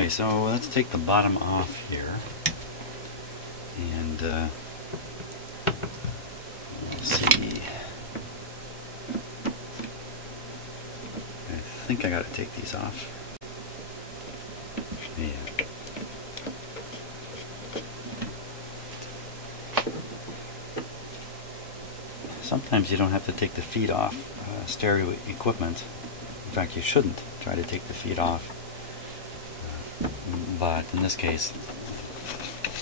Okay, so let's take the bottom off here, and let's see. I think I got to take these off. Yeah. Sometimes you don't have to take the feet off stereo equipment. In fact, you shouldn't try to take the feet off. But in this case,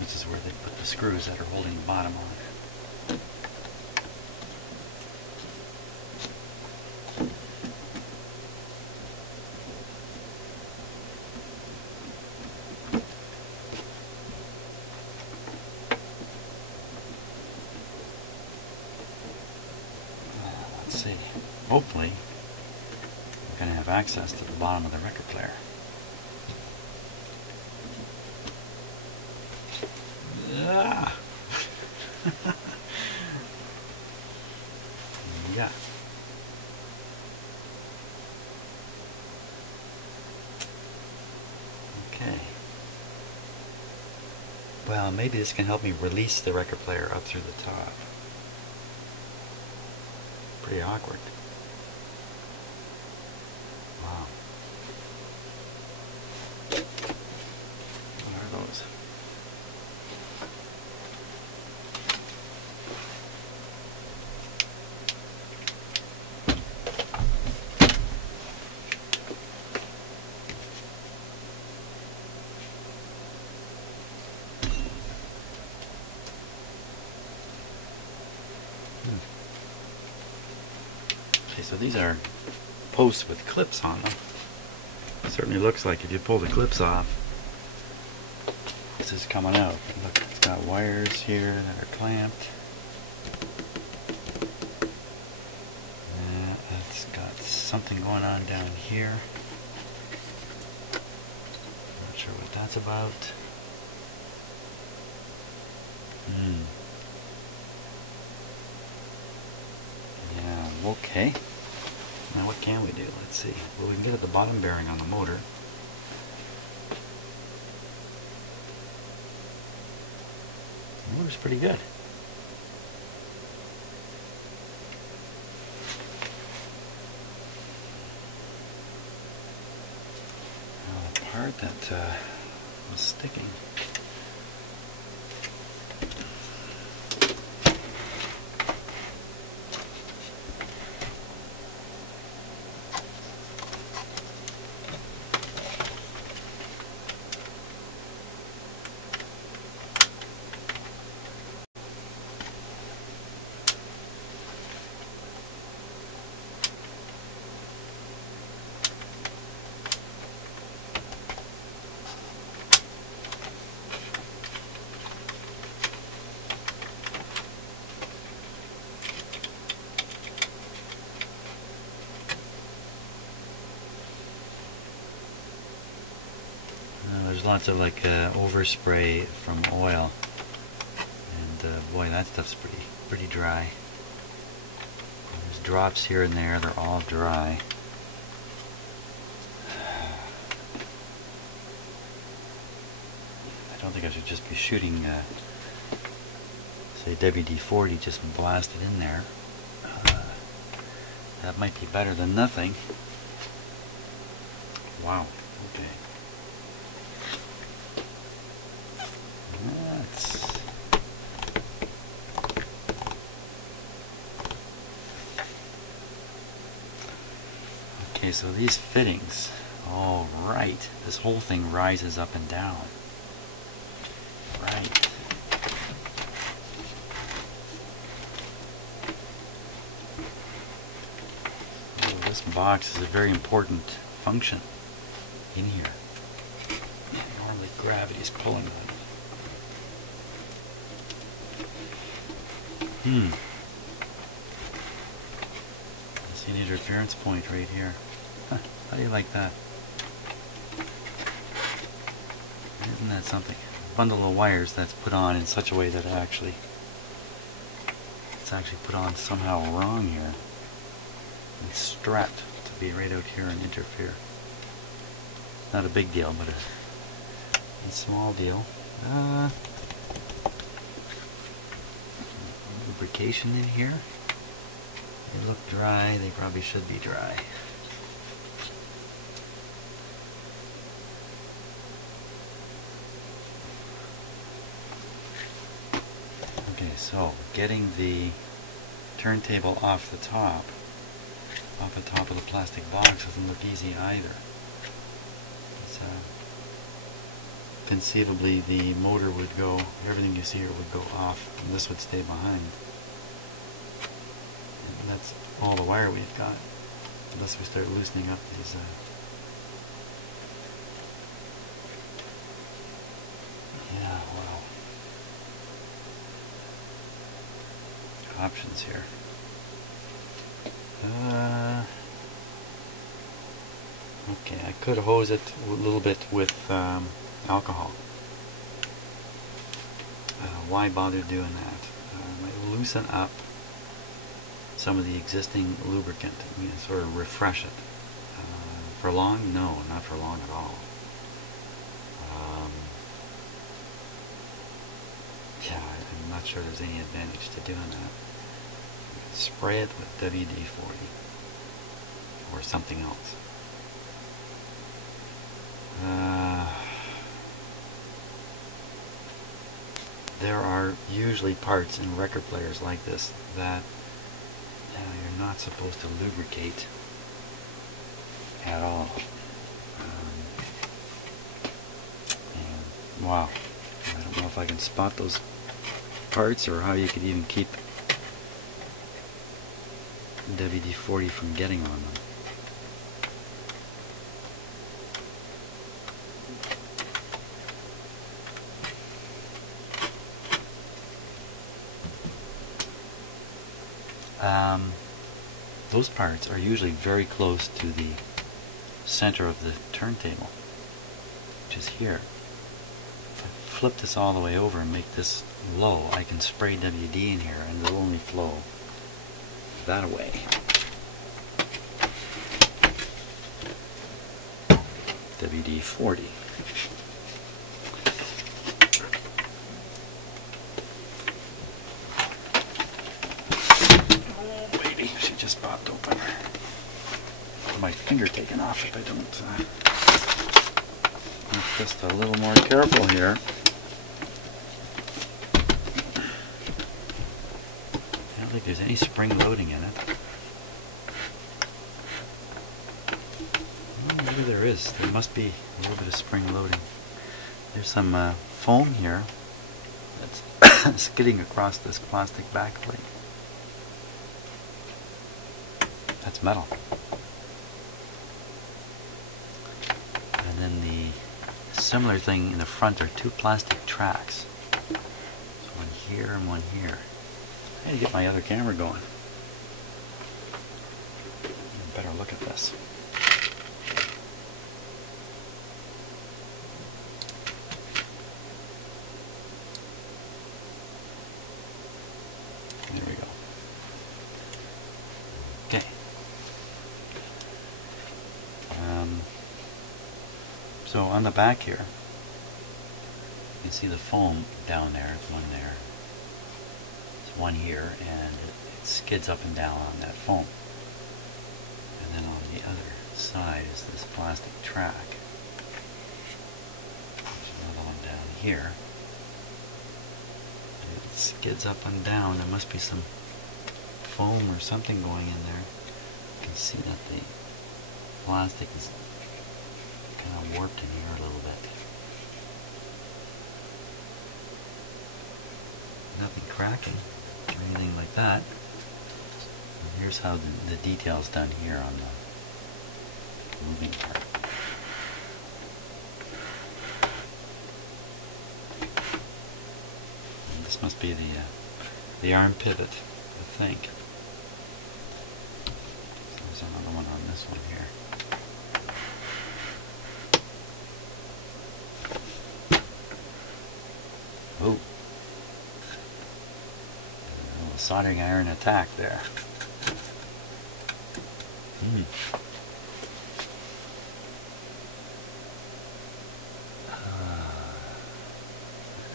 this is where they put the screws that are holding the bottom on. Let's see. Hopefully, we're going to have access to the bottom of the record player. Yeah. Okay. Well, maybe this can help me release the record player up through the top. Pretty awkward. Wow. What are those? Okay, so these are posts with clips on them. It certainly looks like if you pull the clips off, this is coming out. Look, it's got wires here that are clamped. It's got something going on down here. Not sure what that's about. Yeah, okay. Now what can we do? Let's see. Well, we can get at the bottom bearing on the motor. The motor's pretty good. Now the part that was sticking. There's lots of like overspray from oil, and boy, that stuff's pretty dry. There's drops here and there; they're all dry. I don't think I should just be shooting, say, WD-40 just blasted in there. That might be better than nothing. Wow. Okay. Okay, so these fittings, all right, this whole thing rises up and down. Right. So this box is a very important function in here. Normally gravity's pulling them. I see an interference point right here. Huh, how do you like that? Isn't that something? A bundle of wires that's put on in such a way that it's actually put on somehow wrong here. It's strapped to be right out here and interfere. Not a big deal, but a small deal. Lubrication in here. They look dry. They probably should be dry. Okay, so getting the turntable off the top of the plastic box doesn't look easy either. It's, conceivably the motor would go, everything you see here would go off, and this would stay behind. And that's all the wire we've got, unless we start loosening up these yeah, wow. Options here. Okay, I could hose it a little bit with alcohol. Why bother doing that? Might loosen up some of the existing lubricant, sort of refresh it. For long? No, not for long at all. Yeah, I'm not sure there's any advantage to doing that. Spray it with WD-40 or something else. There are usually parts in record players like this that you're not supposed to lubricate at all. And wow, I don't know if I can spot those parts or how you could even keep WD-40 from getting on them. Those parts are usually very close to the center of the turntable, which is here. If I flip this all the way over and make this low, I can spray WD in here and it'll only flow that way. WD-40. Just popped open. My finger taken off if I don't. I'm just a little more careful here. I don't think there's any spring loading in it. Well, maybe there is. There must be a little bit of spring loading. There's some foam here that's skidding across this plastic backplate. That's metal. And then the similar thing in the front are two plastic tracks. So one here and one here. I had to get my other camera going. Better look at this. There we go. Okay. So on the back here, you can see the foam down there. There's one there. There's one here, and it skids up and down on that foam. And then on the other side is this plastic track. There's another one down here. And it skids up and down. There must be some foam or something going in there. You can see that the plastic is kind of warped in here a little bit. Nothing cracking or anything like that. And here's how the detail's done here on the moving part. And this must be the arm pivot, I think. So there's another one on this one here. Oh, a little soldering iron attack there.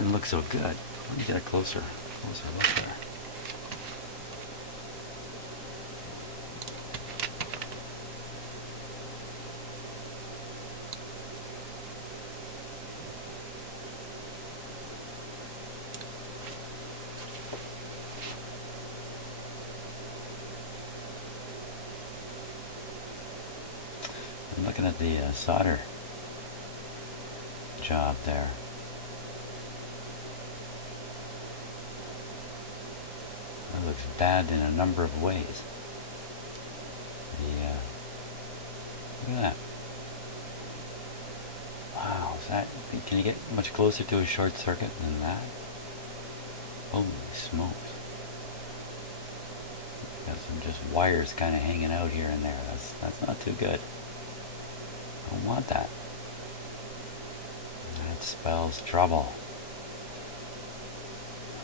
Doesn't look so good. Let me get a closer look there. I'm looking at the solder job there. That looks bad in a number of ways. Look at that. Wow, can you get much closer to a short circuit than that? Holy smokes. Got some just wires kind of hanging out here and there. That's not too good. Don't want that. That spells trouble.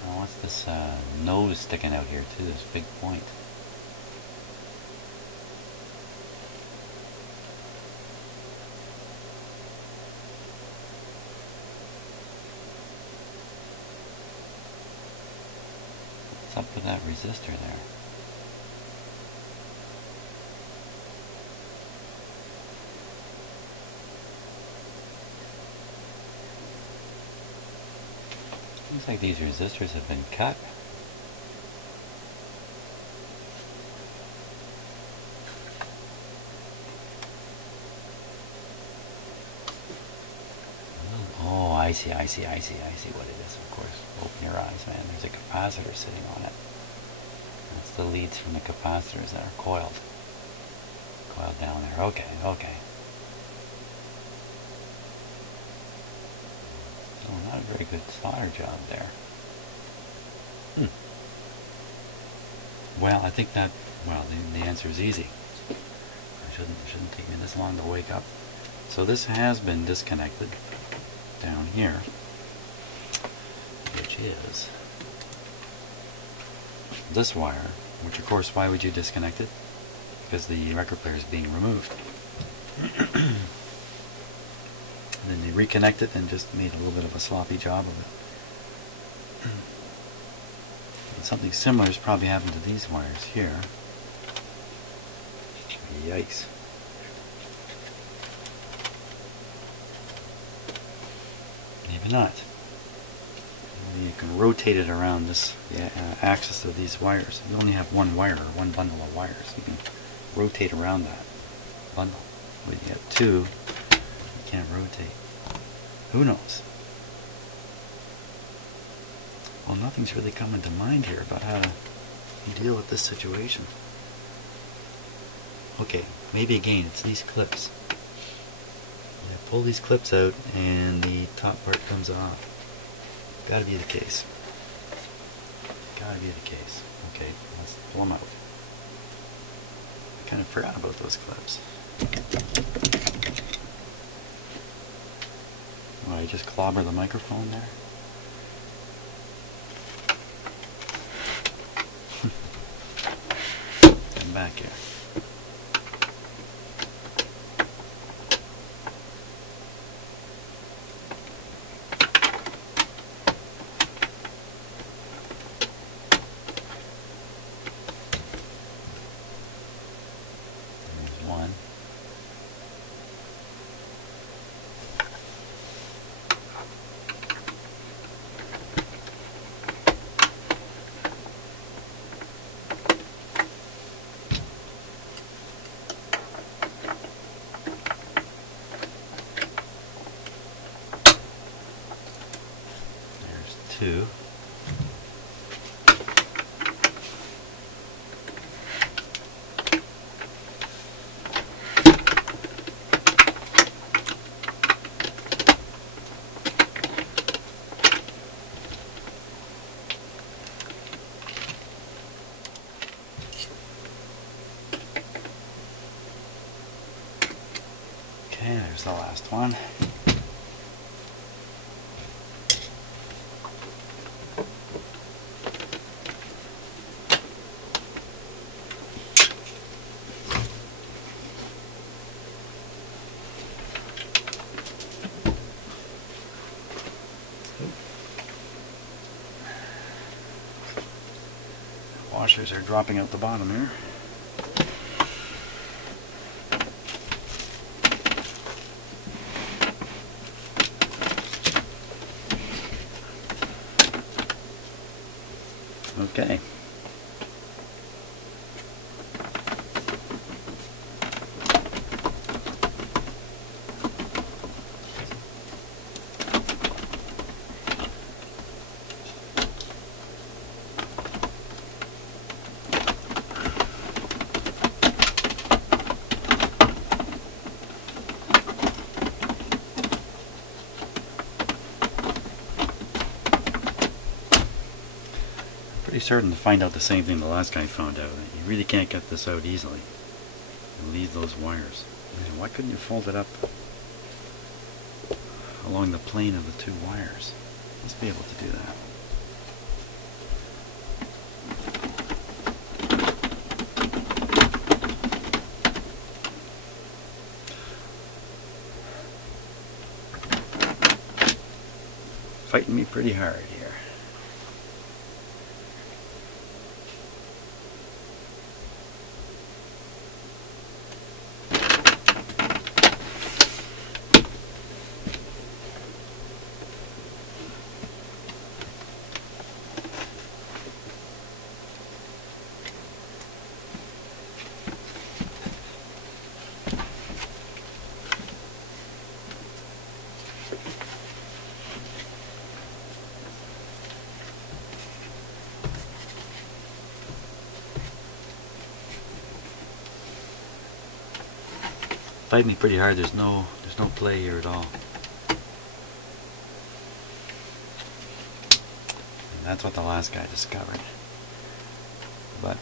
Oh, what's this nose sticking out here too? This big point. What's up with that resistor there? Looks like these resistors have been cut. Oh, I see what it is, of course. Open your eyes, man. There's a capacitor sitting on it. That's the leads from the capacitors that are coiled. Coiled down there. Okay. Oh, not a very good solder job there. Well, I think that, the answer is easy. It shouldn't take me this long to wake up. So this has been disconnected down here, which is this wire, which of course, why would you disconnect it? Because the record player is being removed. And then they reconnect it and just made a little bit of a sloppy job of it. And something similar has probably happened to these wires here. Yikes. Maybe not. You can rotate it around the axis of these wires. You only have one wire or one bundle of wires. You can rotate around that bundle. When you have two, you can't rotate. Who knows? Well, nothing's really coming to mind here about how to deal with this situation. Okay, maybe again it's these clips. You pull these clips out and the top part comes off. Gotta be the case. Gotta be the case. Okay, let's pull them out. I kind of forgot about those clips. Well, you just clobber the microphone there? Come back here. There's one. Two. Okay, there's the last one. washers are dropping out the bottom here. Okay. Pretty certain to find out the same thing the last guy found out. You really can't get this out easily and leave those wires. I mean, why couldn't you fold it up along the plane of the two wires? You must be able to do that. Fighting me pretty hard here. Fight me pretty hard. There's no play here at all. And that's what the last guy discovered. But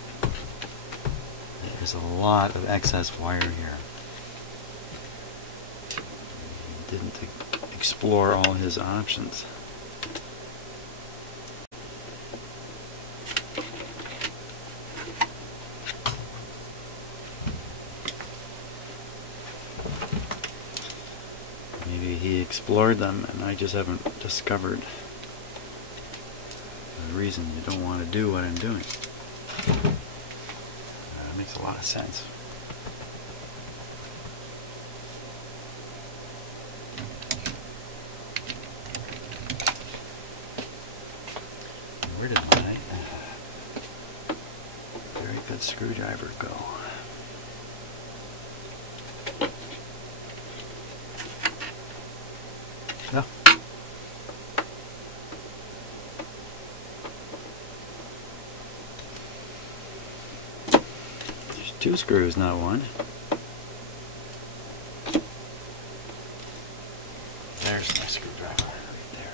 there's a lot of excess wire here. He didn't explore all his options. Maybe he explored them and I just haven't discovered the reason you don't want to do what I'm doing. That makes a lot of sense. Where did my very good screwdriver go? No. There's two screws, not one. There's my screwdriver right there.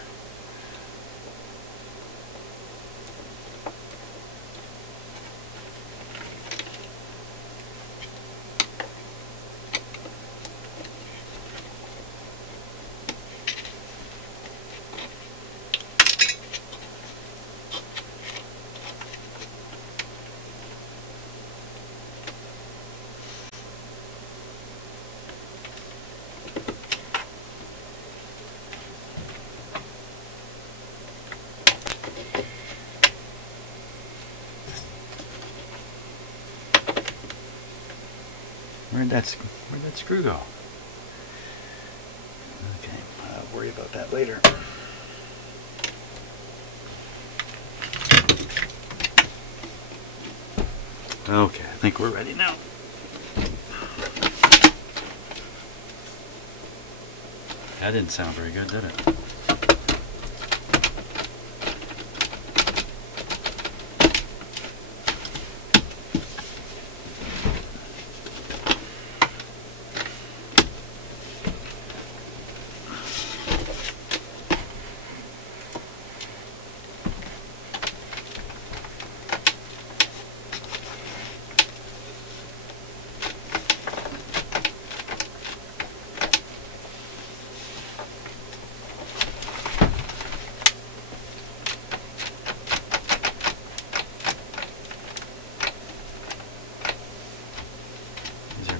Where'd that screw go? Okay, I'll worry about that later. Okay, I think we're ready now. That didn't sound very good, did it?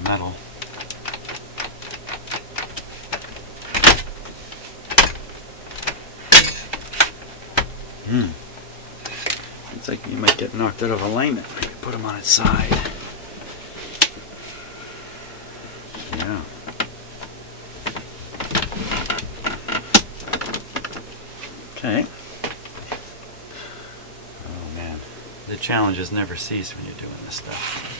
Metal. Looks like you might get knocked out of alignment. Maybe put them on its side. Yeah. Okay. Oh man, the challenges never cease when you're doing this stuff.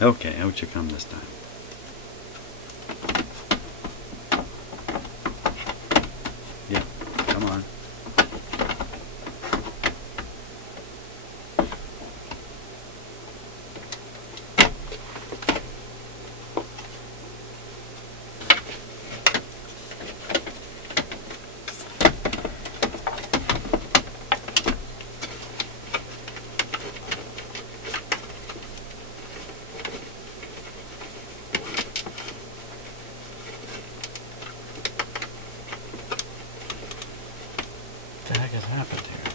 Okay, out you come this time. Yeah, come on. What the heck has happened here?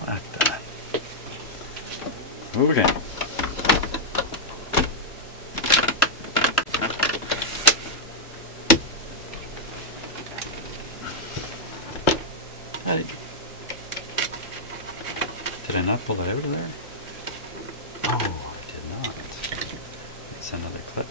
What the? Okay. Did I not pull it out of there? Oh, I did not. It's another clip.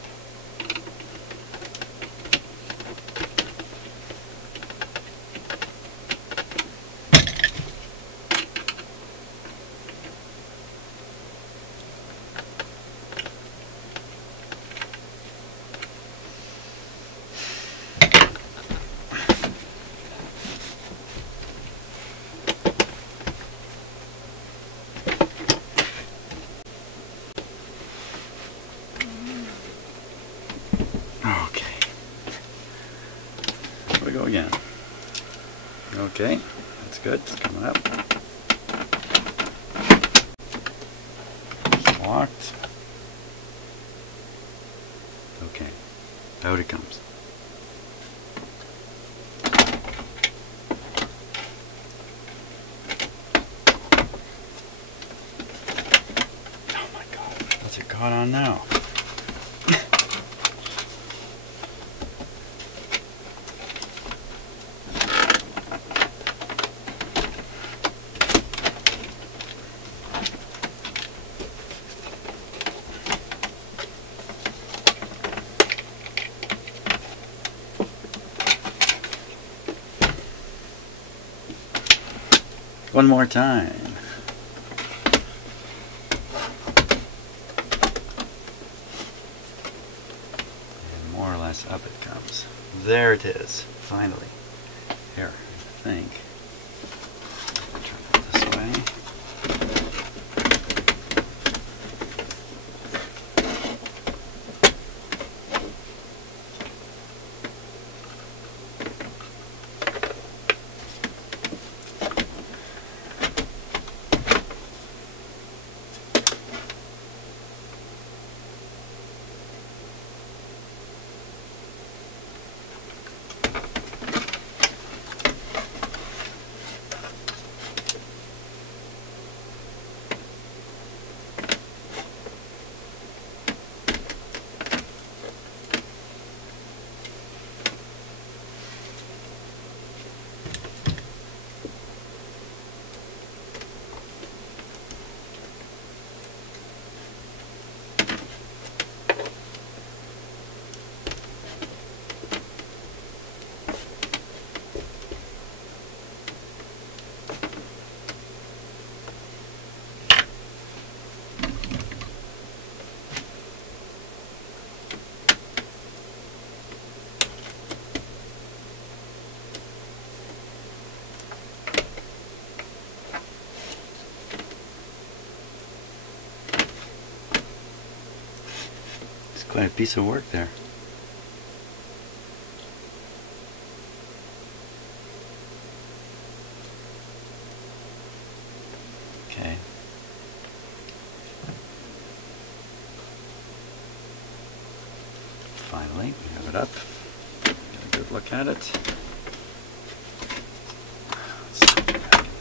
We go again. Okay, that's good. It's coming up. It's locked. Okay, out it comes. Oh my God, what's it caught on now? One more time. And more or less up it comes. There it is, finally. Here, I think. Turn it this way. Quite a piece of work there. Okay. Finally, we have it up. Get a good look at it. Let's see if I can